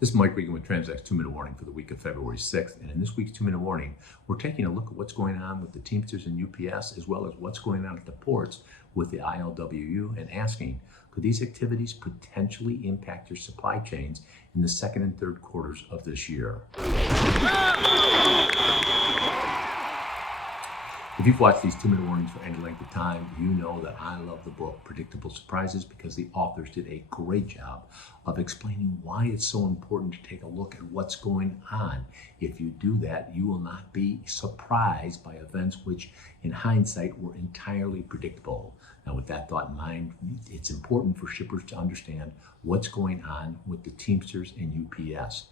This is Mike Regan with Transact's 2-Minute Warning for the week of February 6th. And in this week's 2-Minute Warning, we're taking a look at what's going on with the Teamsters and UPS, as well as what's going on at the ports with the ILWU, and asking, could these activities potentially impact your supply chains in the second and third quarters of this year? If you've watched these 2-minute warnings for any length of time, you know that I love the book Predictable Surprises because the authors did a great job of explaining why it's so important to take a look at what's going on. If you do that, you will not be surprised by events which, in hindsight, were entirely predictable. Now, with that thought in mind, it's important for shippers to understand what's going on with the Teamsters and UPS.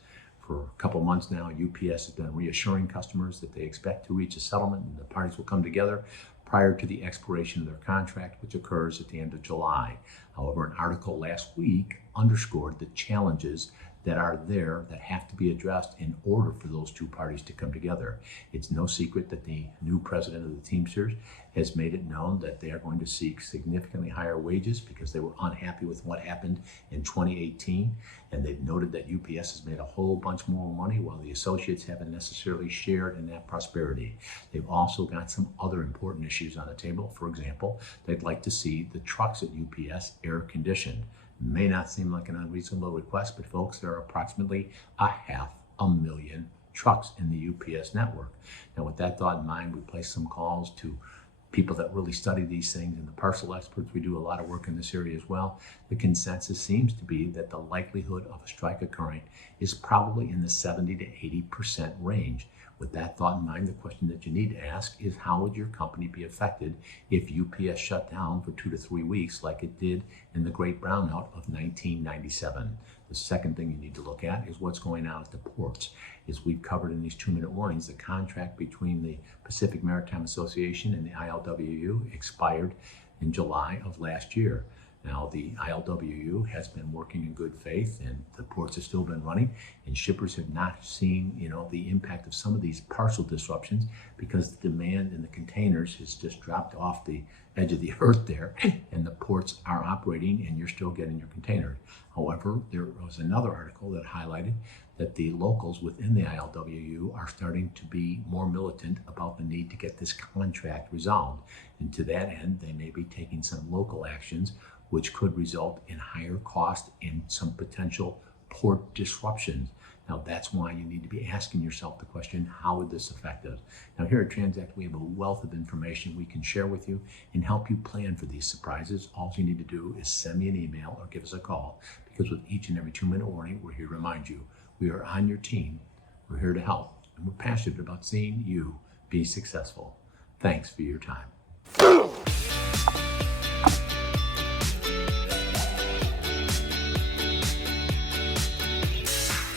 For a couple months now, UPS has been reassuring customers that they expect to reach a settlement and the parties will come together prior to the expiration of their contract, which occurs at the end of July. However, an article last week underscored the challenges that are there that have to be addressed in order for those two parties to come together. It's no secret that the new president of the Teamsters has made it known that they are going to seek significantly higher wages because they were unhappy with what happened in 2018. And they've noted that UPS has made a whole bunch more money while the associates haven't necessarily shared in that prosperity. They've also got some other important issues on the table. For example, they'd like to see the trucks at UPS air conditioned. May not seem like an unreasonable request, but folks, there are approximately 500,000 trucks in the UPS network. Now, with that thought in mind, we placed some calls to people that really study these things and the parcel experts. We do a lot of work in this area as well. The consensus seems to be that the likelihood of a strike occurring is probably in the 70 to 80% range. With that thought in mind, the question that you need to ask is, how would your company be affected if UPS shut down for 2 to 3 weeks like it did in the Great Brownout of 1997? The second thing you need to look at is what's going on at the ports. As we've covered in these 2-minute warnings, the contract between the Pacific Maritime Association and the ILWU expired in July of last year. Now, the ILWU has been working in good faith, and the ports have still been running, and shippers have not seen, the impact of some of these parcel disruptions because the demand in the containers has just dropped off the edge of the earth there, and the ports are operating, and you're still getting your containers. However, there was another article that highlighted that the locals within the ILWU are starting to be more militant about the need to get this contract resolved. And to that end, they may be taking some local actions which could result in higher cost and some potential port disruptions. Now, that's why you need to be asking yourself the question, how would this affect us? Now, here at Transact, we have a wealth of information we can share with you and help you plan for these surprises. All you need to do is send me an email or give us a call, because with each and every 2-minute warning, we're here to remind you we are on your team, we're here to help, and we're passionate about seeing you be successful. Thanks for your time.